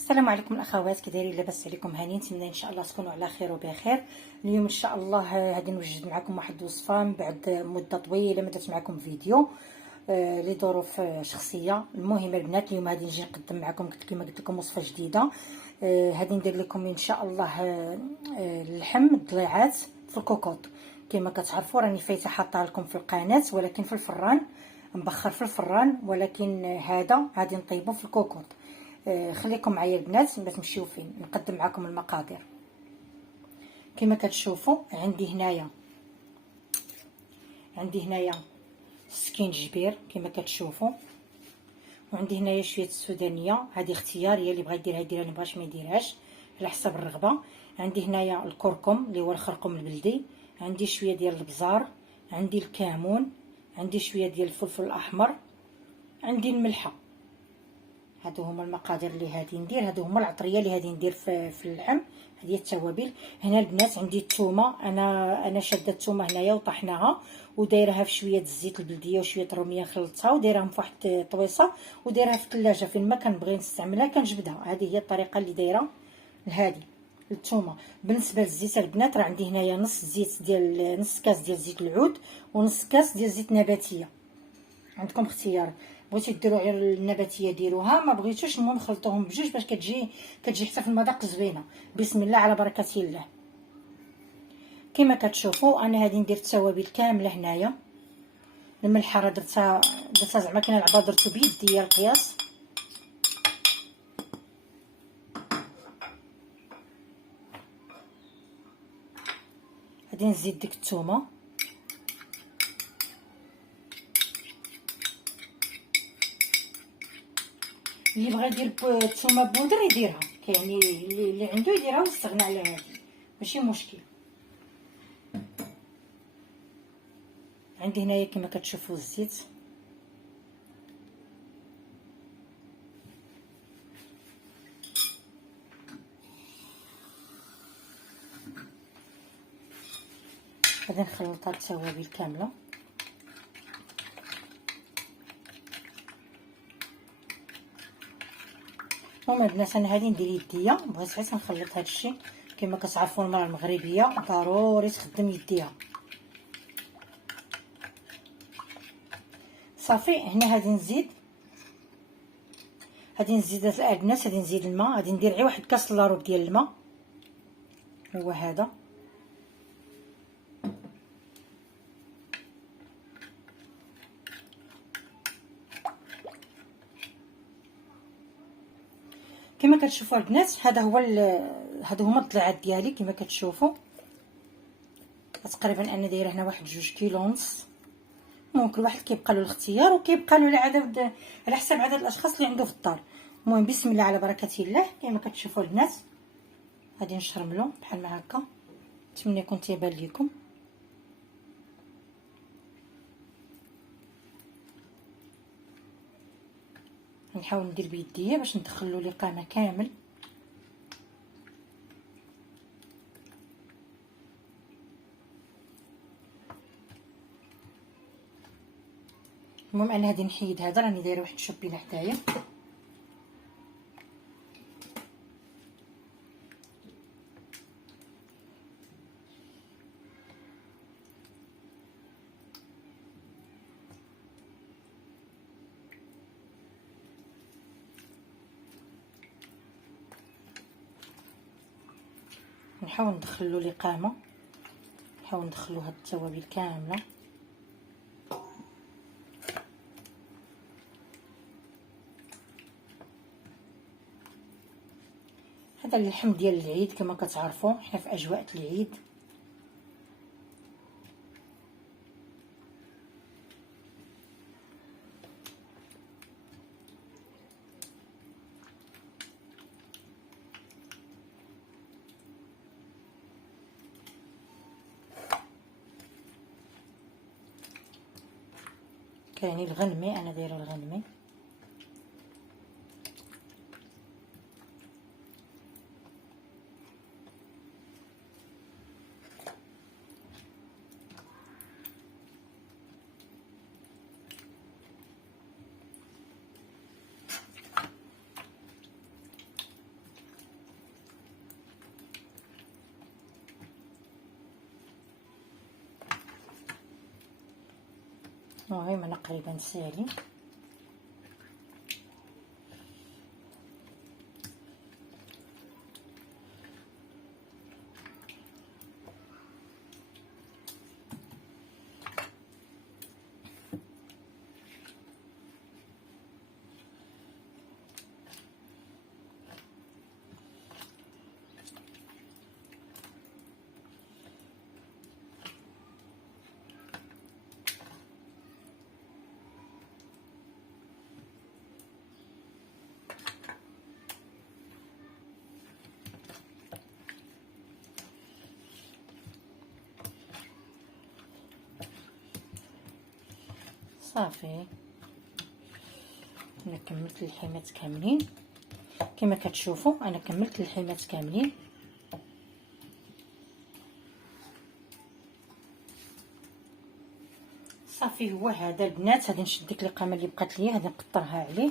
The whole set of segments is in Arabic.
السلام عليكم الاخوات، كي دايرين؟ لاباس عليكم؟ هاني نتمنى ان شاء الله تكونوا على خير وبخير. اليوم ان شاء الله غادي نوجد معكم واحد الوصفه من بعد مده طويله ما درت معكم فيديو لظروف شخصيه. المهم البنات اليوم غادي نجي نقدم معكم كما قلت لكم وصفه جديده. غادي ندير لكم ان شاء الله اللحم الضليعات في الكوكوط. كما كتعرفوا راني فايته حاطه لكم في القناه، ولكن في الفران مبخر في الفران، ولكن هذا غادي نطيبه في الكوكوط. خليكم معايا البنات باش نمشيو فين نقدم معكم المقادير. كما كتشوفوا عندي هنايا سكين جبير كما كتشوفوا، وعندي هنايا شويه السودانيه، هذه اختياريه، اللي بغى يديرها يديرها، اللي مبغاش ما يديرهاش على حسب الرغبه. عندي هنايا الكركم اللي هو الخرقوم البلدي، عندي شويه ديال البزار، عندي الكمون، عندي شويه ديال الفلفل الاحمر، عندي الملحه. هادو هما المقادير اللي غادي ندير، هادو هما العطريه اللي غادي ندير في اللحم. هذه التوابل. هنا البنات عندي الثومه، انا شاده الثومه هنايا وطحناها ودايرها في شويه الزيت البلديه وشويه الروميه، خلطتها ودايرهم في واحد الطويصه ودايرها في الثلاجه. فين ما كنبغي نستعملها كنجبدها. هذه هي الطريقه اللي دايره لهذه الثومه. بالنسبه للزيت البنات راه عندي هنايا نص كاس ديال زيت العود ونص كاس ديال زيت نباتيه، عندكم اختيار. بغيتو ديروا غير النباتيه ديروها، ما بغيتوش المهم خلطوهم بجوج باش كتجي حتى في المذاق زوينه. بسم الله على بركه الله. كما كتشوفوا انا غادي ندير التوابل كامله هنايا. الملحه راه درتها زعما كنلعبها، درتو بيديا القياس. غادي نزيد ديك الثومه، اللي بغى يدير الثومه بودر يديرها، يعني اللي عنده يديرها ويستغنى على هذه، ماشي مشكل. عندي هنايا كما كتشوفوا الزيت. غادي نخلط هاد التوابل كامله. المهم البنات انا غادي ندير يديا، بغيت غير نخلط هادشي. كما كتعرفوا المراه المغربيه ضروري تخدم يديها. صافي. هنا غادي نزيد البنات، غادي نزيد الماء. غادي ندير غير واحد كاس لاروب ديال الماء، هو هذا. كما كتشوفوا البنات هادو هما الضلعات ديالي. كما كتشوفوا تقريبا انا دايره هنا واحد 2 كيلو ونص. المهم كل واحد كيبقى له الاختيار وكيبقى له على حسب عدد الاشخاص اللي عنده في الدار. المهم بسم الله على بركه الله. كما كتشوفوا البنات غادي نشرملو بحال ما هكا. نتمنى يكون تيبان لكم. نحاول ندير بيديا باش ندخلو لي قامه كامل. المهم انا غادي نحيد هذا، راني دايره واحد الشوبينه حدايا. نحاول ندخلو لي قامه، نحاول ندخلو هاد التوابل كامله. هذا اللحم ديال العيد، كما كتعرفوا حنا في اجواء العيد. كاينين الغنمي، انا دايره الغنمي. المهم انا قريبا نسالي. صافي انا كملت اللحيمات كاملين كما كتشوفوا. انا كملت اللحيمات كاملين. صافي هو هذا البنات. غادي نشد ديك القامه اللي بقات ليا، غادي نقطرها عليه،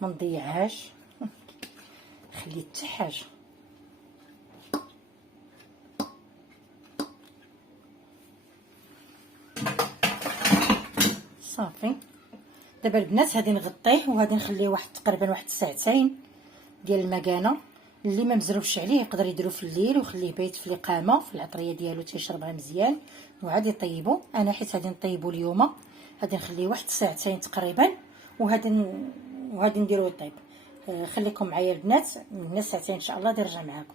ما نضيعهاش خلي حتى حاجه. صافي دابا البنات غادي نغطيه وغادي نخليه واحد تقريبا واحد ساعتين ديال المكانه. اللي ما مزروبش عليه يقدر يديرو في الليل ويخليه بايت في الاقامه في العطريه ديالو تيشربها مزيان وعاد يطيبو. انا حيت غادي نطيبو اليوم غادي نخليه واحد ساعتين تقريبا وغادي نديروه يطيب. خليكم معايا البنات، من ساعتين ان شاء الله غادي نرجع معاكم.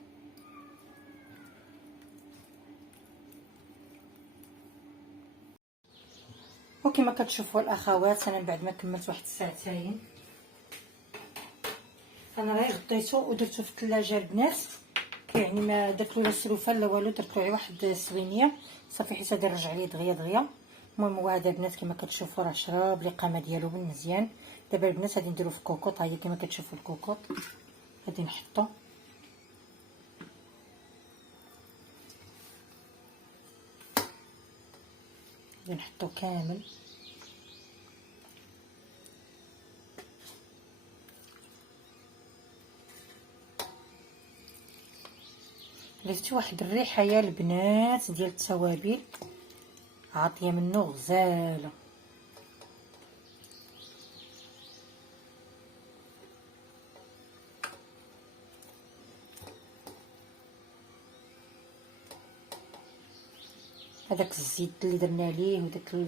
وكما كتشوفوا الاخوات انا بعد ما كملت واحد ساعتين انا غير غطيته ودرته في الثلاجه البنات. يعني ما درتو لا سلوفه لا والو، درتو غير واحد السوينيه صافي حيت غادي نرجع ليه دغيا دغيا. المهم هو هذا البنات كما كتشوفوا راه شراب الاقامه ديالو بالمزيان. دابا البنات غادي نديرو في كوكوط. ها هي كما كتشوفوا الكوكوط غادي نحطو كامل. درتي واحد الريحه يا البنات ديال التوابل عاطيه منه غزاله. هذاك الزيت اللي درنا ليه وداك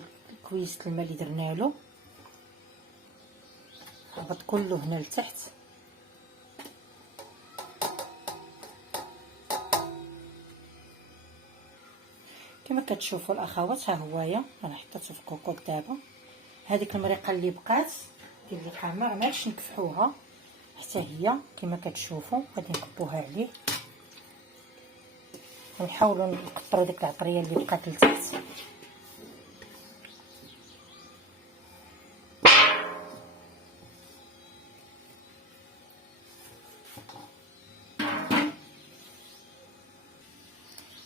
كويس الماء اللي درنا له هبط كله هنا لتحت. كما كتشوفوا الاخوات ها هويا انا حطيته في كوكوط. دابا هذيك المريقه اللي بقات ديال اللحمه ما عادش نكفحوها حتى هي كما كتشوفوا غادي نكبوها عليه ونحاولوا نقطروا ديك العطريه اللي بقات لتحت.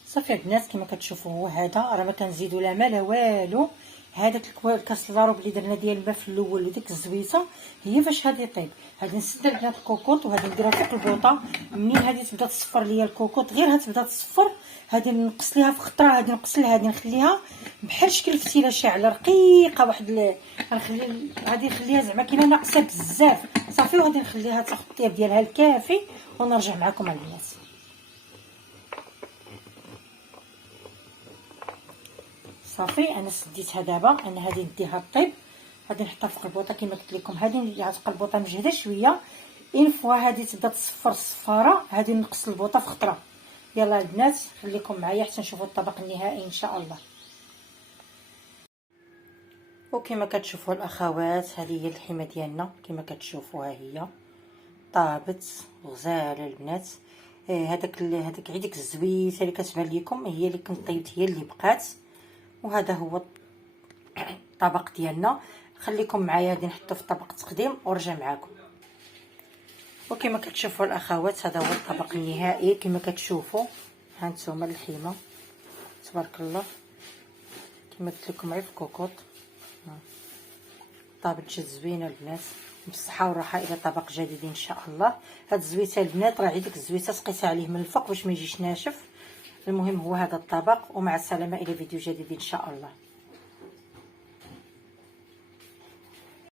صافي البنات كما كتشوفوا هو هذا راه ما كنزيدوا لا ما لا والو. هذاك الكاس لاروب اللي درنا ديال الماء في الاول وديك الزويته هي فاش غادي يطيب. غادي نسد البنات الكوكوط وغادي نديرها فوق البوطه. منين غادي تبدا تصفر ليا الكوكوط غير هتبدا تصفر غادي نقص ليها في خطره. غادي نقص لها غادي نخليها بحال شكل الفتيله شاعله رقيقه واحد غادي نخليها زعما كاينه ناقصه بزاف. صافي وغادي نخليها تاخذ الطياب ديالها الكافي ونرجع معكم البنات. صافي انا سديتها. دابا انا غادي نديها الطيب غادي نحطها فوق البوطه كما قلت لكم. غادي غتبقى البوطه مجهده شويه. اين فوا غادي تبدا تصفر الصفاره غادي نقص البوطه في خطره. يلا البنات خليكم معايا حتى نشوفوا الطبق النهائي ان شاء الله. وكما كتشوفوا الاخوات هذه هي اللحمه ديالنا كما كتشوفوا. ها هي طابت غزاله البنات. هذاك عيدك الزويته اللي كتبان لكم هي اللي كنت طيبت هي اللي بقات. وهذا هو الطبق ديالنا. خليكم معايا غادي نحطو في طبق تقديم ونرجع معاكم. وكما كتشوفوا الاخوات هذا هو الطبق النهائي كما كتشوفوا. ها نتوما اللحمه تبارك الله كما قلت لكم غير في كوكوط. طابت جات زوينه البنات بالصحه والراحه الى طبق جديد ان شاء الله. هاد الزويته البنات راه عيدك الزويته سقيتها عليه من الفوق باش ما يجيش ناشف. المهم هو هذا الطبق، ومع السلامه الى فيديو جديد ان شاء الله.